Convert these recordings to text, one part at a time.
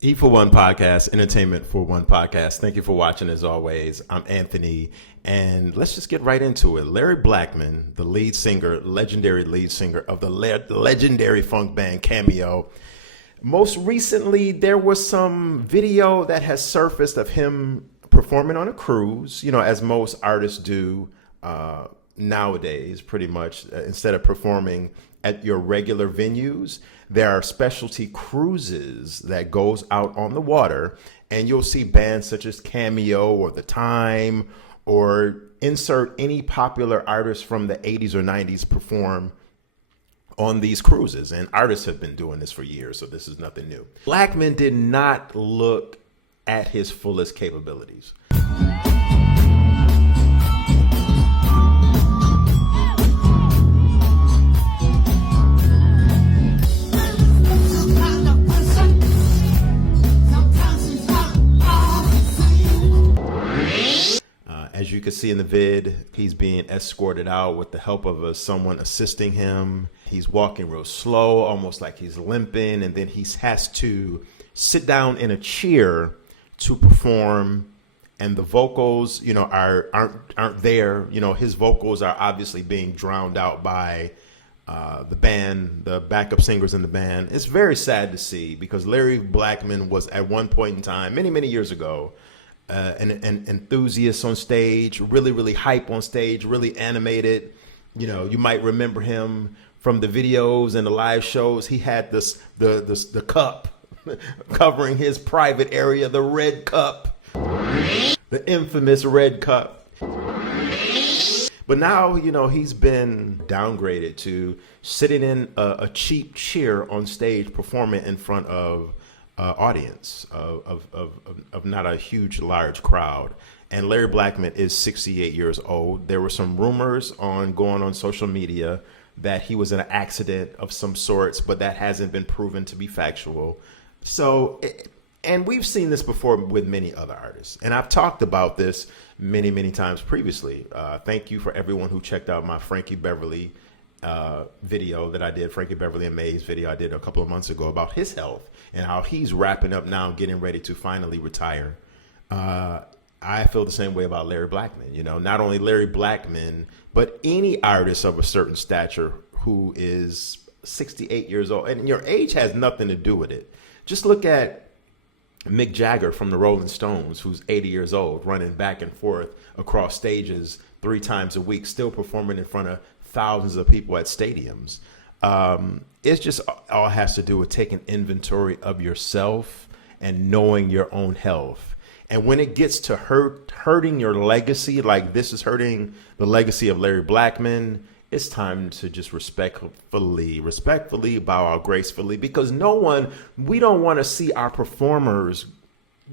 E for One Podcast, Entertainment for One Podcast. Thank you for watching as always. I'm Anthony, and let's just get right into it. Larry Blackmon, the lead singer, legendary lead singer of the legendary funk band Cameo. Most recently, there was some video that has surfaced of him performing on a cruise, as most artists do nowadays, pretty much. Instead of performing at your regular venues, there are specialty cruises that goes out on the water, and you'll see bands such as Cameo or The Time, or insert any popular artist from the 80s or 90s perform on these cruises. And artists have been doing this for years, so this is nothing new. Blackmon did not look at his fullest capabilities. As you can see in the vid, he's being escorted out with the help of someone assisting him. He's walking real slow, almost like he's limping, and then he has to sit down in a chair to perform. And the vocals, aren't there. His vocals are obviously being drowned out by the band, the backup singers in the band. It's very sad to see, because Larry Blackmon was at one point in time, many, many years ago, an enthusiast on stage, really hype on stage, really animated. You might remember him from the videos and the live shows. He had the cup covering his private area, the red cup, the infamous red cup. But now, he's been downgraded to sitting in a cheap chair on stage, performing in front of audience of not a huge, large crowd. And Larry Blackmon is 68 years old. There were some rumors going on social media that he was in an accident of some sorts, but that hasn't been proven to be factual. And we've seen this before with many other artists. And I've talked about this many times previously. Thank you for everyone who checked out my Frankie Beverly video that I did, Frankie Beverly and Mays video I did a couple of months ago about his health and how he's wrapping up now, getting ready to finally retire. I feel the same way about Larry Blackmon. Not only Larry Blackmon, but any artist of a certain stature who is 68 years old. And your age has nothing to do with it. Just look at Mick Jagger from the Rolling Stones, who's 80 years old, running back and forth across stages 3 times a week, still performing in front of thousands of people at stadiums. It's just all has to do with taking inventory of yourself and knowing your own health. And when it gets to hurting your legacy, like this is hurting the legacy of Larry Blackmon, it's time to just respectfully bow out gracefully, because we don't want to see our performers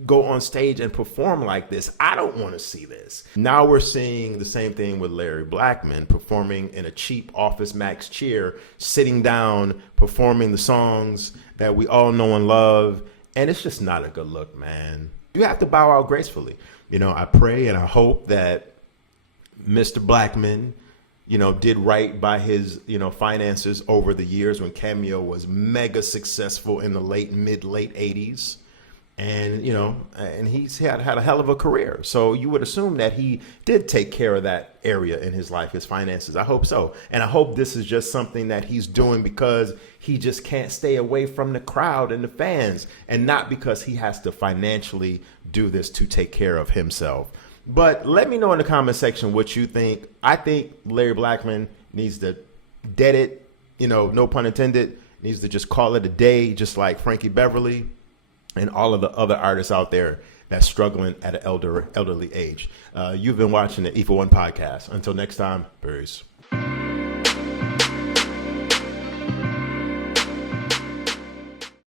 go on stage and perform like this. I don't want to see this. Now we're seeing the same thing with Larry Blackmon, performing in a cheap Office Max chair, sitting down, performing the songs that we all know and love. And it's just not a good look, man. You have to bow out gracefully. I pray and I hope that Mr. Blackmon, did right by his, finances over the years when Cameo was mega successful in the late 80s. And, and he's had a hell of a career. So you would assume that he did take care of that area in his life, his finances. I hope so. And I hope this is just something that he's doing because he just can't stay away from the crowd and the fans, and not because he has to financially do this to take care of himself. But let me know in the comment section what you think. I think Larry Blackmon needs to dead it, no pun intended, needs to just call it a day, just like Frankie Beverly and all of the other artists out there that's struggling at an elderly age. You've been watching the E for One podcast. Until next time, peace.